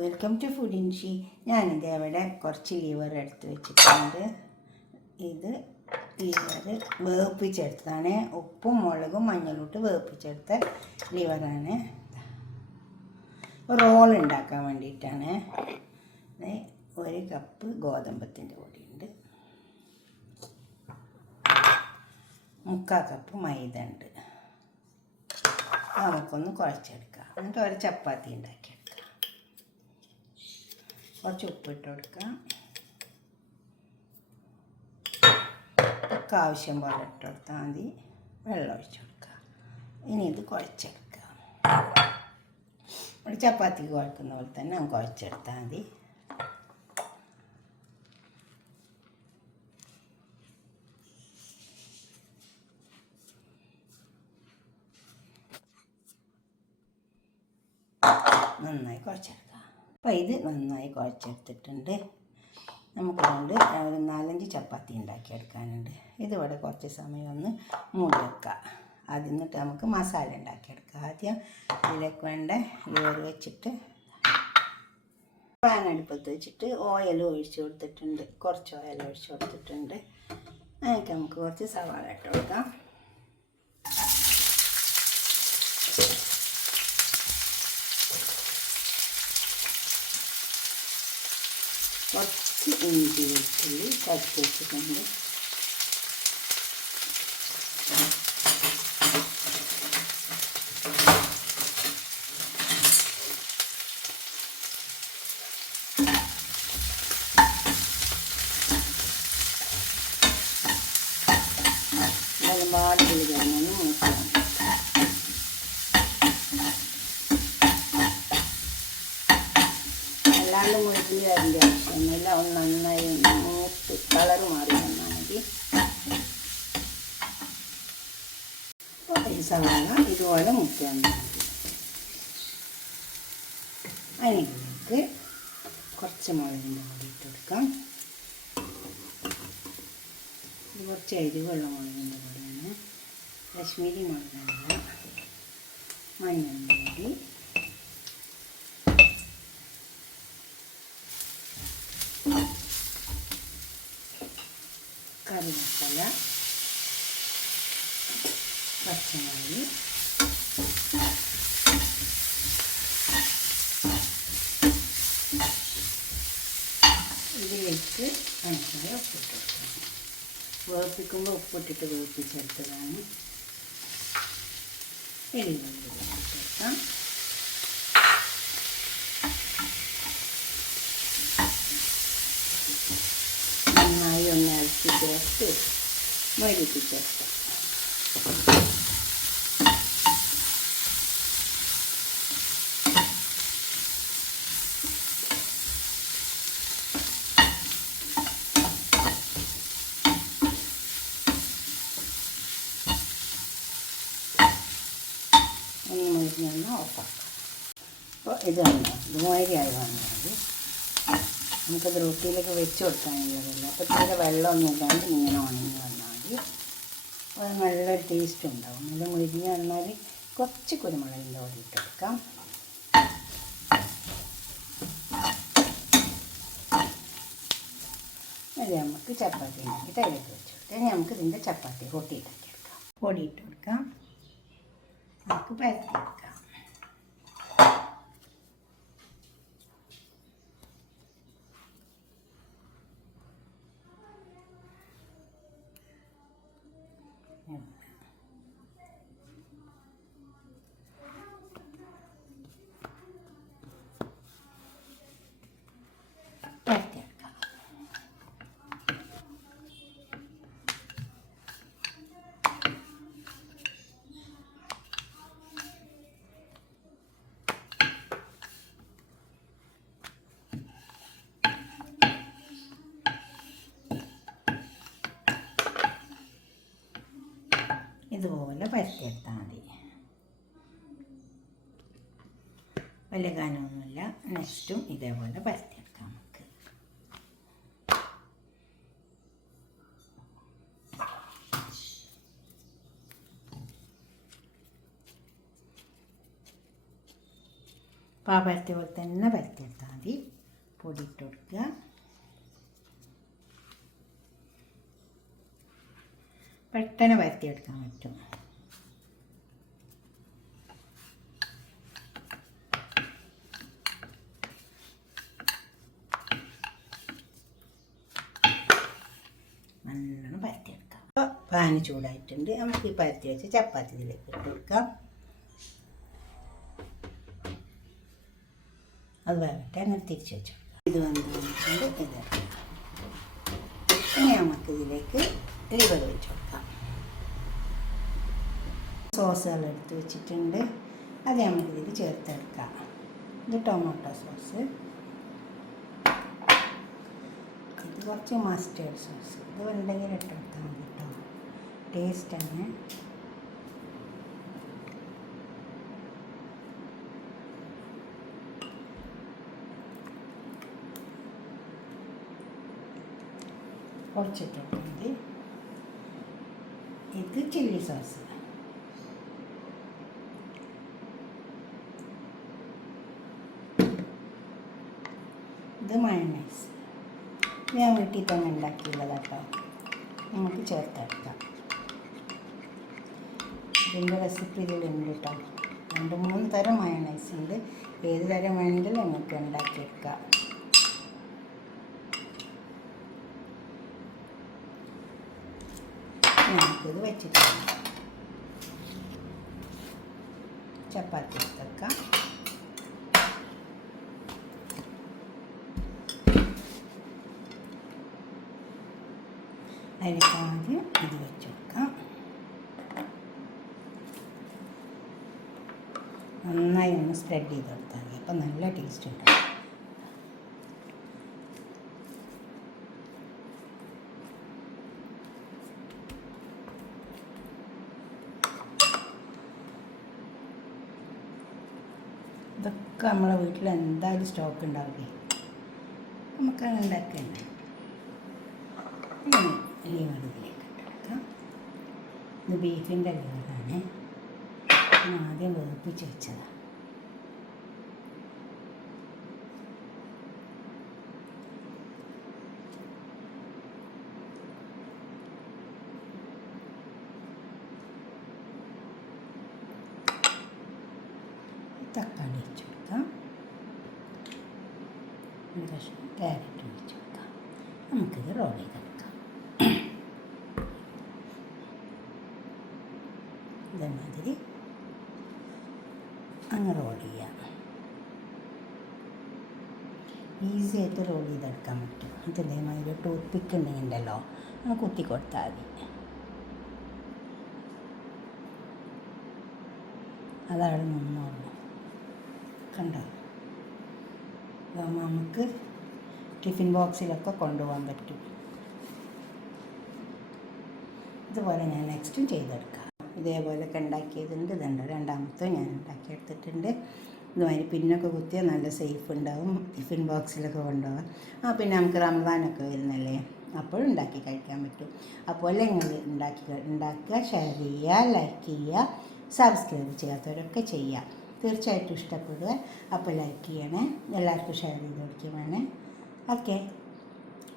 Welcome to food ഇൻഷി. ഞാനിത് അവിടെ കുറച്ച് ലിവർ എടുത്ത് വെച്ചിട്ടുണ്ട്. ഇത് ലിവർ വേപ്പിച്ചെടുത്തതാണ്. ഉപ്പും മുളകും മഞ്ഞളും ഇട്ട് വേപ്പിച്ചെടുത്ത ലിവറാണ്. റോൾ ഉണ്ടാക്കാൻ വേണ്ടിയിട്ടാണ്. 1 കപ്പ് ഗോതമ്പത്തിൻ്റെ പൊടിയുണ്ട്, 3/4 കപ്പ് മൈദ ഉണ്ട്. നമുക്കൊന്ന് കുഴച്ചെടുക്കാം. എന്നിട്ട് ഒരു ചപ്പാത്തി ഉണ്ടാക്കിയെടുക്കാം. കുറച്ച് ഉപ്പിട്ട് കൊടുക്കാം. ഒക്കെ ആവശ്യം പോലെ ഇട്ട് കൊടുത്താൽ മതി. വെള്ളം ഒഴിച്ച് കൊടുക്കുക. ഇനി ഇത് കുഴച്ചെടുക്കുക. ഒരു ചപ്പാത്തി കുഴക്കുന്ന പോലെ തന്നെ കുഴച്ചെടുത്താൽ മതി. നന്നായി കുഴച്ചെടുക്കാം. അപ്പോൾ ഇത് നന്നായി കുഴച്ചെടുത്തിട്ടുണ്ട്. നമുക്കതുകൊണ്ട് ഒരു 4-5 ചപ്പാത്തി ഉണ്ടാക്കിയെടുക്കാനുണ്ട്. ഇതിവിടെ കുറച്ച് സമയം ഒന്ന് മൂടി വെക്കാം. എന്നിട്ട് നമുക്ക് മസാല ഉണ്ടാക്കിയെടുക്കാം. ആദ്യം ഇതിലേക്ക് വേണ്ട ലിവർ വെച്ചിട്ട് പാൻ അടുപ്പത്ത് വെച്ചിട്ട് ഓയിൽ ഒഴിച്ച് കൊടുത്തിട്ടുണ്ട്. കുറച്ച് ഓയിൽ ഒഴിച്ച് കൊടുത്തിട്ടുണ്ട്. അതിലേക്ക് നമുക്ക് കുറച്ച് സവാള ഇട്ട് കൊടുക്കാം. കുറച്ച് ഇഞ്ചി വെളുത്തുള്ളി ചതച്ച് വെച്ചിട്ടുണ്ട്. ഒരുപാട് കിഴങ്ങൊന്ന് മൂക്കണം. അല്ലാണ്ട് മുഴുകി അതിൻ്റെ ആവശ്യമൊന്നുമില്ല. ഒന്ന് നന്നായി മൂത്ത് കളർ മാറി വന്നാൽ മതി. ഈ സവാള ഇതുപോലെ മുക്കി വന്നാൽ മതി. അതിലേക്ക് കുറച്ച് മുളകിൻ്റെ പൊടി ഇട്ട് കൊടുക്കാം. ഇത് കുറച്ച് എരിവുള്ള മുളകിൻ്റെ പൊടിയാണ്. കാശ്മീരി മുളകല്ല. മഞ്ഞളിൻ്റെ പൊടി, കറി മസാല, പച്ചമുളക്, ഇതിലേക്ക് പഞ്ചസാര ഉപ്പിട്ട് കൊടുക്കണം. വേപ്പിക്കുമ്പോൾ ഉപ്പിട്ടിട്ട് വേപ്പിച്ചെടുത്തതാണ്. എരിവുള്ളി കൊടുക്കാം. നന്നായി ഒന്ന് ഇറച്ചി ചേർത്ത് മൊരിപ്പിച്ചെടുക്കാം. ഒന്ന് മൊരിഞ്ഞൊന്ന് ഓഫാക്കാം. അപ്പോൾ ഇത് വന്നു ഇതുമാതിരിയായി വന്നാൽ നമുക്കത് റൊട്ടിയിലൊക്കെ വെച്ച് കൊടുക്കാനുള്ളതല്ല. അപ്പോൾ തീരെ വെള്ളമൊന്നും ഇല്ലാണ്ട് ഇങ്ങനെ ഉണങ്ങി വന്നാൽ മതി. അത് നല്ലൊരു ടേസ്റ്റ് ഉണ്ടാവും. നല്ല മുരിഞ്ഞ് വന്നാൽ കുറച്ച് കുരുമുളകിൻ്റെ പൊടി ഇട്ട് കൊടുക്കാം. അത് നമുക്ക് ചപ്പാത്തി ഉണ്ടാക്കിയിട്ട് അതിലേക്ക് വെച്ച് കൊടുക്കാം. ഇനി നമുക്ക് ഇതിൻ്റെ ചപ്പാത്തി റൊട്ടി ഉണ്ടാക്കിയെടുക്കാം. പൊടി ഇട്ട് കൊടുക്കാം. നമുക്ക് പരത്തിയെടുക്കാം. ഇതുപോലെ പരത്തിയെടുത്താൽ മതി. വലിയ കനമൊന്നുമില്ല. നെക്സ്റ്റും ഇതേപോലെ പരത്തിയെടുക്കാം നമുക്ക്. അപ്പോൾ ആ പരത്തിയ പോലെ തന്നെ പരത്തിയെടുത്താൽ മതി. പൊടി ഇട്ട് കൊടുക്കുക. പെട്ടെന്ന് പരത്തിയെടുക്കാൻ പറ്റും. നല്ലോണം പരത്തിയെടുക്കാം. അപ്പോൾ പാന് ചൂടായിട്ടുണ്ട്. നമുക്ക് ഈ പരത്തി വെച്ച് ചപ്പാത്തി ഇതിലേക്ക് ഇട്ട് കൊടുക്കാം. അത് വേവട്ടെ. അങ്ങനെ തിരിച്ച് വെച്ചു കൊടുക്കാം. ഇത് വന്നിട്ടുണ്ട്. ഇതെടുക്കാം. ഇനി നമുക്ക് ഇതിലേക്ക് ലിവർ വെച്ച് കൊടുക്കാം. സോസുകൾ എടുത്ത് വെച്ചിട്ടുണ്ട്. അത് നമുക്കിതിൽ ചേർത്തെടുക്കാം. ഇത് ടൊമാറ്റോ സോസ്, ഇത് കുറച്ച് മസ്റ്റേർഡ് സോസ്. ഇത് ഉണ്ടെങ്കിൽ ഇട്ടെടുത്താൽ മതി കേട്ടോ, ടേസ്റ്റാണ്. കുറച്ചിട്ട് മതി. ഇത് ചില്ലി സോസ്, ഇത് മയണൈസ്. ഞാൻ വീട്ടിൽ തന്നെ ഉണ്ടാക്കിയുള്ളത് കേട്ടോ, നമുക്ക് ചേർത്തെടുക്കാം. ഇതിൻ്റെ റെസിപ്പി ഇതിലുണ്ട് കേട്ടോ. 2-3 തരം മയണൈസ് ഉണ്ട്. ഏത് തരം വേണമെങ്കിലും നമുക്ക് ഉണ്ടാക്കിയെടുക്കാം. നമുക്കിത് വെച്ചിട്ട് ചപ്പാത്തി എടുത്തേക്കാം. അതിലേക്ക് ആദ്യം ഇത് വെച്ച് കൊടുക്കാം. നന്നായി ഒന്ന് സ്പ്രെഡ് ചെയ്ത് കൊടുത്താൽ മതി. അപ്പം നല്ല ടേസ്റ്റ് ഉണ്ടാവും. ഇതൊക്കെ നമ്മളെ വീട്ടിൽ എന്തായാലും സ്റ്റോക്ക് ഉണ്ടാവില്ലേ, നമുക്കത് ഉണ്ടാക്കുന്നത്. ലിവർ ഇതിലേക്ക് ഇട്ടെടുക്കാം. ഇത് ബീഫിൻ്റെ ലിവറാണ്. ആദ്യം വേപ്പിച്ച് വെച്ചതാണ്. തക്കാളി വെച്ച് കൊടുക്കാം. ഒരു കഷ്ണം ക്യാരറ്റ് വെച്ച് കൊടുക്കാം. നമുക്കിത് റോൾ ചെയ്തെടുക്കാം. ഇതേമാതിരി അങ്ങ് റോൾ ചെയ്യാം. ഈസി ആയിട്ട് റോൾ ചെയ്തെടുക്കാൻ പറ്റും. അത് ഇതേമാതിരി ടൂത്ത് പിക്ക് ഉണ്ടെങ്കിലോ അത് കുത്തി കൊടുത്താൽ മതി. അതവിടെ നിന്നോളൂ. കണ്ടോ? ഇതാകുമ്പോൾ നമുക്ക് ടിഫിൻ ബോക്സിലൊക്കെ കൊണ്ടുപോകാൻ പറ്റും. ഇതുപോലെ ഞാൻ നെക്സ്റ്റും ചെയ്തെടുക്കാം. ഇതേപോലെയൊക്കെ ഉണ്ടാക്കിയതുണ്ട്. ഇതുണ്ട് രണ്ടാമത്തെ ഞാൻ ഉണ്ടാക്കിയെടുത്തിട്ടുണ്ട്. ഇതുമാതിരി പിന്നൊക്കെ കുത്തിയാൽ നല്ല സേഫ് ഉണ്ടാവും. ടിഫിൻ ബോക്സിലൊക്കെ കൊണ്ടുപോകാം. പിന്നെ നമുക്ക് റമദാനൊക്കെ വരുന്നല്ലേ, അപ്പോഴും ഉണ്ടാക്കി കഴിക്കാൻ പറ്റും. അപ്പോൾ നിങ്ങൾ ഉണ്ടാക്കുക, ഷെയർ ചെയ്യുക, ലൈക്ക് ചെയ്യുക, സബ്സ്ക്രൈബ് ചെയ്യാത്തവരൊക്കെ ചെയ്യുക. തീർച്ചയായിട്ടും ഇഷ്ടപ്പെടുക. അപ്പോൾ ലൈക്ക് ചെയ്യണേ, എല്ലാവർക്കും ഷെയർ ചെയ്ത് കൊടുക്കുകയും വേണേ. Okay,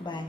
by.